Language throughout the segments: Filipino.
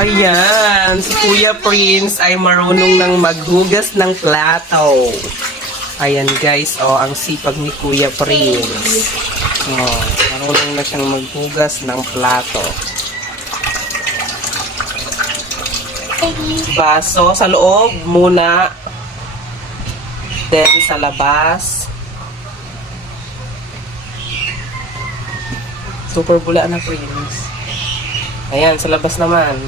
Ayan, si Kuya Prince ay marunong nang maghugas ng plato. Ayan guys, ang sipag ni Kuya Prince. Marunong na siyang maghugas ng plato. Baso sa loob muna. Then sa labas. Super bula na, Prince. Ayan, sa labas naman.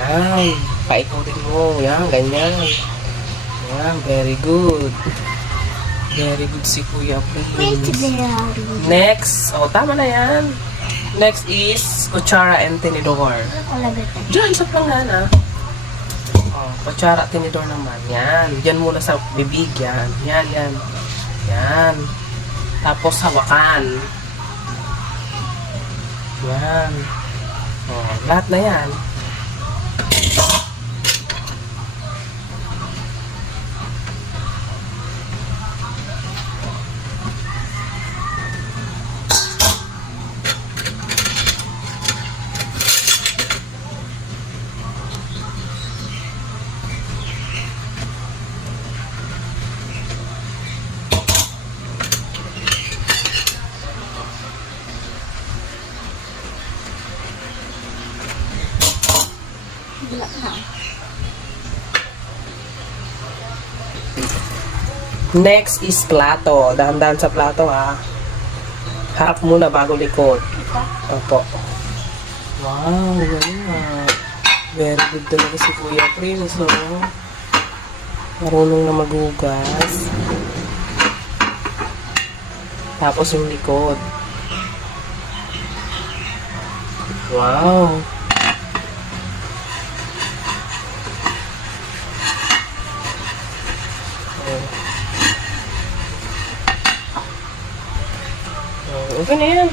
Ayan. Paikutin mo. Ayan, ganyan. Ayan, very good. Very good si Kuya Prince. Next. Tama na yan. Next is kutsara and tinidor. Diyan, sa planggana. Kutsara at tinidor naman. Yan. Diyan muna sa bibig. Yan. Yan, yan. Yan. Tapos hawakan. Yan. Lahat na yan. Next is plato. Dahan-dahan sa plato, ha. Harap muna bago likod. Opo. Wow, galing. Very good talaga si Kuya Prince, marunong na maghugas. Tapos yung likod. Wow. Okay na yan.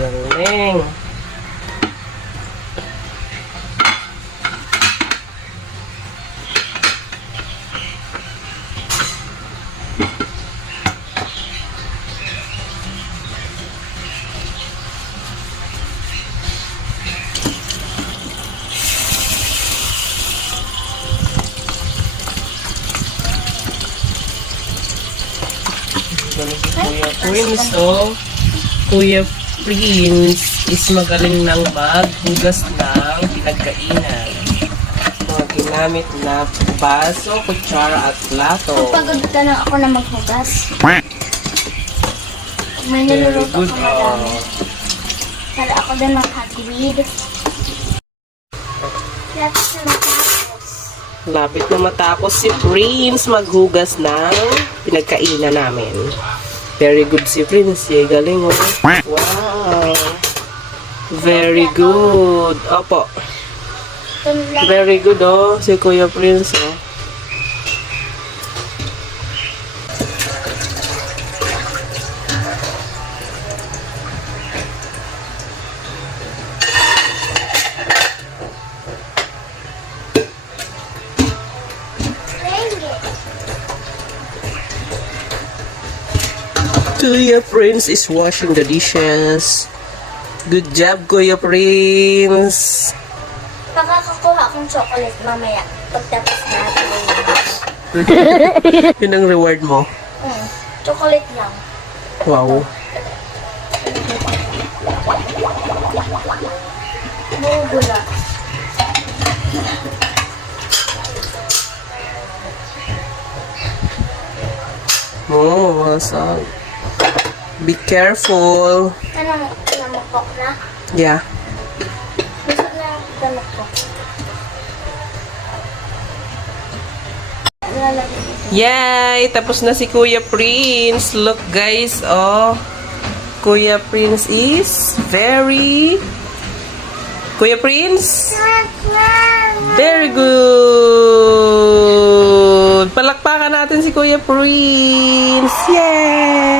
Galing. Kuya Prince, Kuya Prince is magaling ng maghugas ng pinagkainan. Mga ginamit na baso, kutsara at plato. Pagod ka na ako na maghugas. May niluluto ko na lang. Para ako din mag-hagwid. Lapit na matapos si Prince maghugas ng pinagkainan namin. Very good si Prince. Galing, Wow. Very good. Opo. Very good, si Kuya Prince, Kuya Prince is washing the dishes. Good job, Kuya Prince. Pakakakuha akong chocolate mamaya pagtapos natin. Yun ang reward mo. Chocolate lang. Wow. Bubula. Wasag. Be careful. Namukok na? Yeah. Gusto na namukok. Yay! Tapos na si Kuya Prince. Look guys, Kuya Prince is Kuya Prince? Very good! Palakpakan natin si Kuya Prince! Yay!